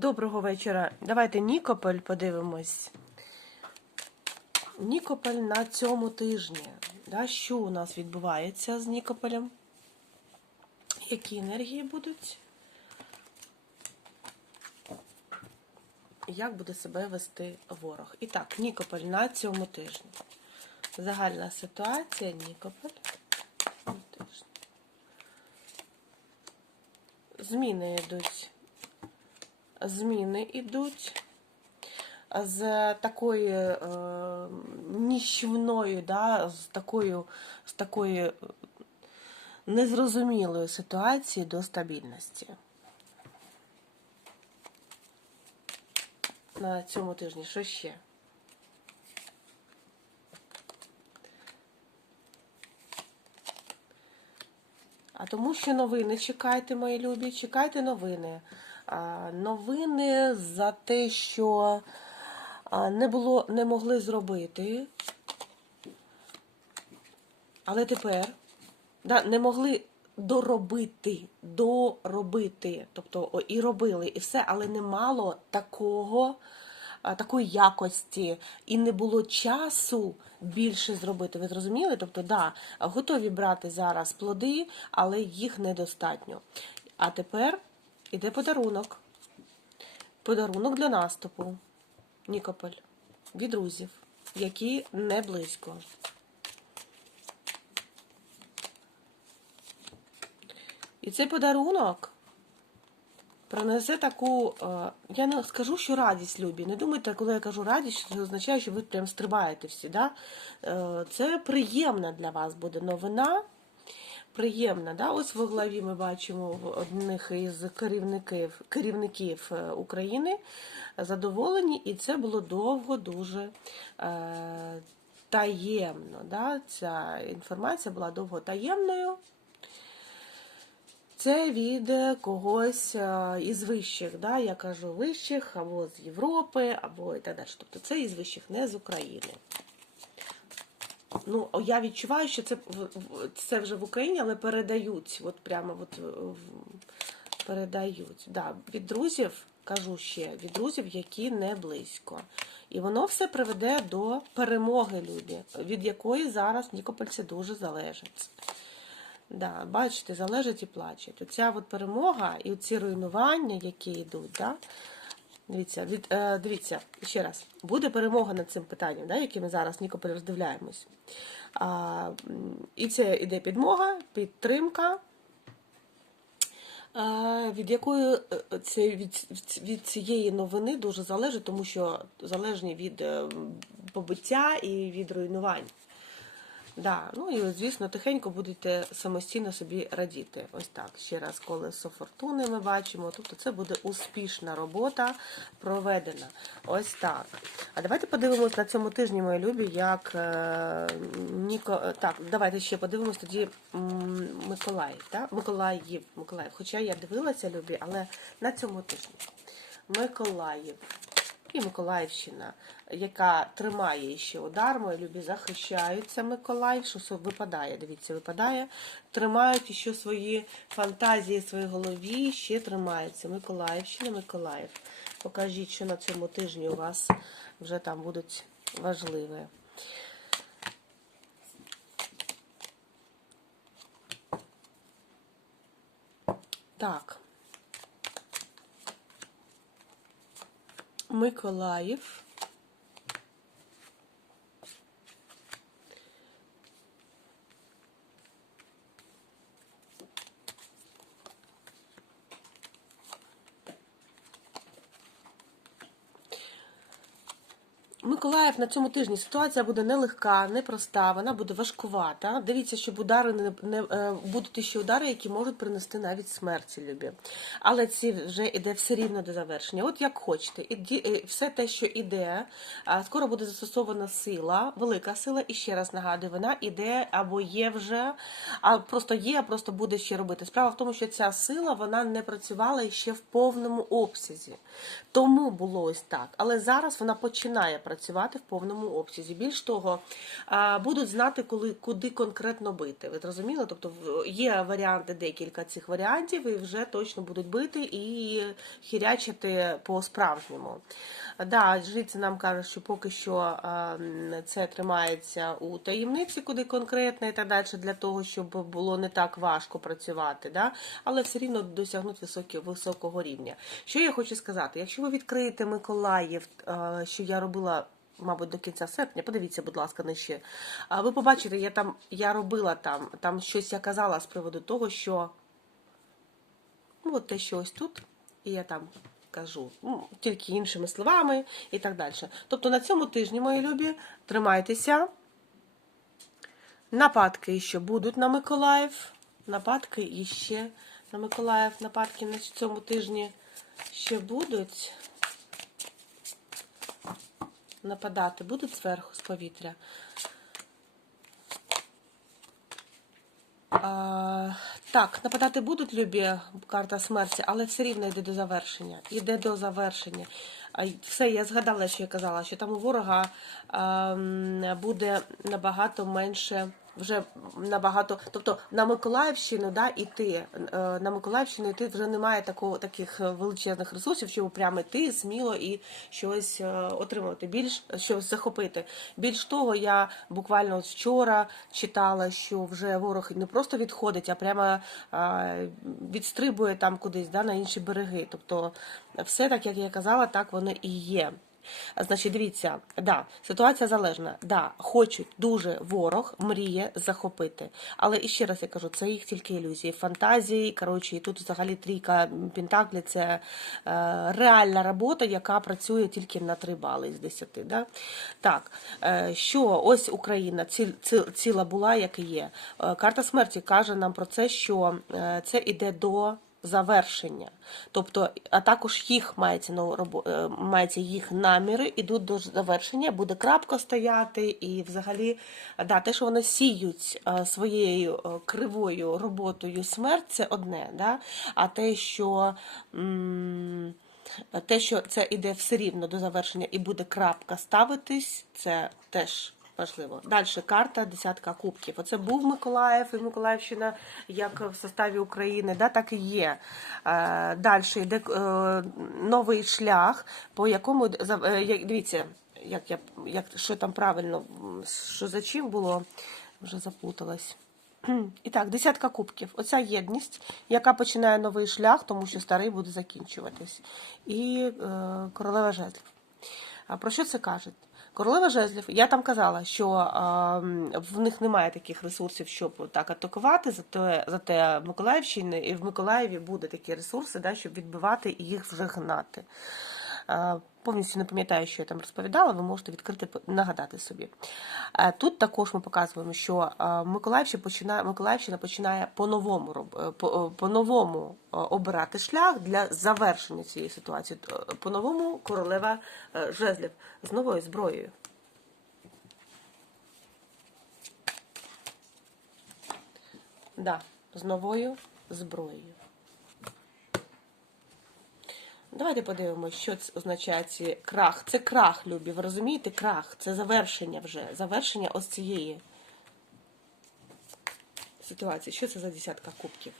Доброго вечора. Давайте Нікополь подивимось. Нікополь на цьому тижні. Да, що у нас відбувається з Нікополем? Які енергії будуть? Як буде себе вести ворог? І так, Нікополь на цьому тижні. Загальна ситуація Нікополь. Зміни йдуть. Зміни йдуть з такої е, ніщівної, да, з такою, з такої е, незрозумілої ситуації до стабільності. На цьому тижні що ще? А тому що новини чекайте, мої любі, чекайте новини. Новини за те, що не було, не могли зробити. Але тепер да, не могли доробити, доробити. Тобто і робили, і все, але не мало такого, такої якості, і не було часу більше зробити. Ви зрозуміли? Тобто, да, готові брати зараз плоди, але їх недостатньо. А тепер іде подарунок. Подарунок для наступу. Нікополь. Від друзів, які не близько. І цей подарунок принесе таку, е, я не скажу, що радість любі. Не думайте, коли я кажу радість, що це означає, що ви прям стрибаєте всі. Да? Е, Це приємна для вас буде новина. Приємна, да? Ось в главі ми бачимо одних із керівників, керівників е, України задоволені, і це було довго дуже е, таємно. Да? Ця інформація була довго таємною. Це від когось е, із вищих, да? я кажу вищих, або з Європи, або і так далі. Тобто це із вищих, не з України. Ну, я відчуваю, що це, це вже в Україні, але передають. От прямо от, е, передають. Да, від друзів, кажу ще, від друзів, які не близько. І воно все приведе до перемоги люди, від якої зараз нікопольці дуже залежать. Да, бачите, залежать і плачуть. Оця от перемога і ці руйнування, які йдуть, да? Дивіться, від, е, дивіться, ще раз, буде перемога над цим питанням, да, яке ми зараз Нікополь роздивляємось. А, і це іде підмога, підтримка, е, від якої е, це, від, від цієї новини дуже залежить, тому що залежні від е, побиття і від руйнувань. Да, ну і звісно, тихенько будете самостійно собі радіти. Ось так. Ще раз колесо фортуни ми бачимо. Тобто це буде успішна робота проведена. Ось так. А давайте подивимось на цьому тижні, мої любі, як е, Ніко. е, Так, давайте ще подивимось тоді Миколаїв. Так? Миколаїв, Миколаїв. Хоча я дивилася, любі, але на цьому тижні. Миколаїв і Миколаївщина, яка тримає ще удар, мої любі захищаються Миколаїв, що випадає, дивіться, випадає, тримають ще свої фантазії в своїй голові, ще тримаються. Миколаївщина, Миколаїв. Покажіть, що на цьому тижні у вас вже там будуть важливі. Так. Миколаїв. Миколаїв на цьому тижні ситуація буде нелегка, непроста, вона буде важкувата. Дивіться, щоб удари не, не е, будуть ще удари, які можуть принести навіть смерті любі. Але ці вже іде все рівно до завершення. От як хочете, іді, все те, що іде, скоро буде застосована сила, велика сила, і ще раз нагадую, вона іде або є вже, а просто є, а просто буде ще робити. Справа в тому, що ця сила вона не працювала ще в повному обсязі. Тому було ось так. Але зараз вона починає працювати. Працювати в повному обсязі. Більш того, будуть знати, коли куди конкретно бити. Ви зрозуміли? Тобто є варіанти, декілька цих варіантів, і вже точно будуть бити і хірячити по-справжньому. Да, жриці нам кажуть, що поки що це тримається у таємниці, куди конкретно і так далі, для того, щоб було не так важко працювати, да? але все рівно досягнути високого рівня. Що я хочу сказати? Якщо ви відкриєте Миколаїв, що я робила. Мабуть, до кінця серпня, подивіться, будь ласка, нижче. А ви побачите, я там я робила там, там щось я казала з приводу того, що ну, от те, що ось тут, і я там кажу, ну, тільки іншими словами і так далі. Тобто на цьому тижні, мої любі, тримайтеся. Нападки ще будуть на Миколаїв. Нападки іще на Миколаїв. Нападки на цьому тижні ще будуть. Нападати будуть зверху з повітря. А, так, нападати будуть любі карта смерті, але все рівно йде до завершення. Йде до завершення. А, Все, я згадала, що я казала, що там у ворога а, буде набагато менше. Вже набагато, тобто на Миколаївщину, да, іти е, на Миколаївщину йти вже немає такого таких величезних ресурсів, щоб прямо йти сміло і щось е, отримувати, більш щось захопити. Більш того, я буквально вчора читала, що вже ворог не просто відходить, а прямо е, відстрибує там кудись да, на інші береги. Тобто, все так, як я казала, так воно і є. Значить, дивіться, да, ситуація залежна. Да, хочуть дуже ворог, мріє захопити. Але і ще раз я кажу, це їх тільки ілюзії, фантазії. Коротше, і тут взагалі трійка пентаклі це е, реальна робота, яка працює тільки на 3 бали з 10. Да? Так, е, що ось Україна ці, ці, ціла була, як і є. Е, карта смерті каже нам про це, що е, це іде до завершення. Тобто, а також їх мається на е, мається їх наміри, ідуть до завершення, буде крапка стояти, і взагалі, да, те, що вони сіють е, своєю е, кривою роботою смерть, це одне. Да? А те, що. м, те, що це іде все рівно до завершення і буде крапка ставитись, це теж важливо. Далі карта десятка кубків. Оце був Миколаїв і Миколаївщина як в составі України, да, так і є. Е, Далі йде е, новий шлях, по якому е, дивіться, як я як що там правильно, що за чим було, вже заплуталась. І так, десятка кубків. Оця єдність, яка починає новий шлях, тому що старий буде закінчуватись. І е, королева жезлів. А про що це каже? Королева жезлів, я там казала, що а, в них немає таких ресурсів, щоб так атакувати, зате, зате в Миколаївщині і в Миколаєві буде такі ресурси, да, щоб відбивати і їх вже гнати. Повністю не пам'ятаю, що я там розповідала, ви можете відкрити нагадати собі. Тут також ми показуємо, що Миколаївщина починає, Миколаївщина починає по-новому е, по- по-новому е, обирати шлях для завершення цієї ситуації. По-новому королева е, жезлів з новою зброєю. Да, з новою зброєю. Давайте подивимося, що це означає ці крах. Це крах, любі. Ви розумієте? Крах. Це завершення вже. Завершення ось цієї ситуації. Що це за десятка кубків?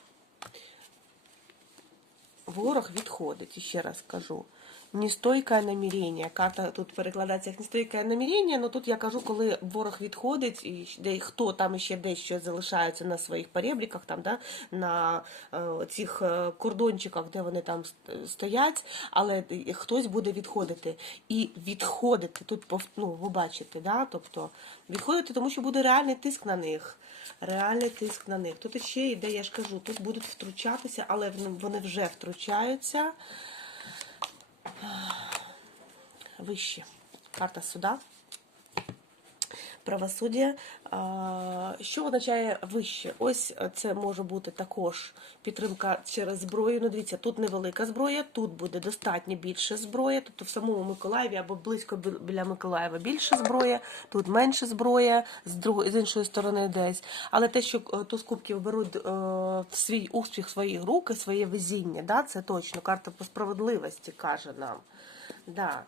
Ворог відходить, ще раз кажу. Нестойке намірення. Карта тут перекладається як нестойке намірення, але тут я кажу, коли ворог відходить, і де хто там ще десь щось залишається на своїх перебріках, там, да, на е, цих е, кордончиках, де вони там стоять, але хтось буде відходити. І відходити, тут ну, ви бачите, да, тобто відходити, тому що буде реальний тиск на них. Реальний тиск на них. Тут ще йде, я ж кажу, тут будуть втручатися, але вони вже втручаються. Вище. Карта суда. Правосуддя. Що означає вище? Ось це може бути також підтримка через зброю. Ну, дивіться, тут невелика зброя, тут буде достатньо більше зброя, тобто в самому Миколаєві або близько біля Миколаєва більше зброя, тут менше зброя, з другої з іншої сторони десь. Але те, що е, туз кубків беруть е, в свій успіх свої руки, своє везіння, да, це точно карта по справедливості каже нам. Да.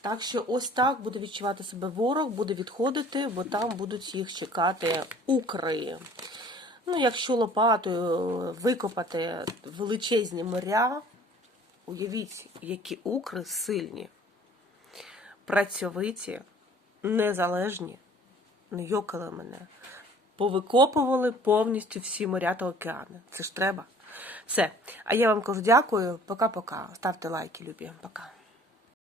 Так що ось так буде відчувати себе ворог, буде відходити, бо там будуть їх чекати укри. Ну, якщо лопатою викопати величезні моря, уявіть, які укри сильні, працьовиті, незалежні, не йокали мене. Повикопували повністю всі моря та океани. Це ж треба. Все. А я вам кажу дякую. Пока-пока. Ставте лайки, любі. Пока.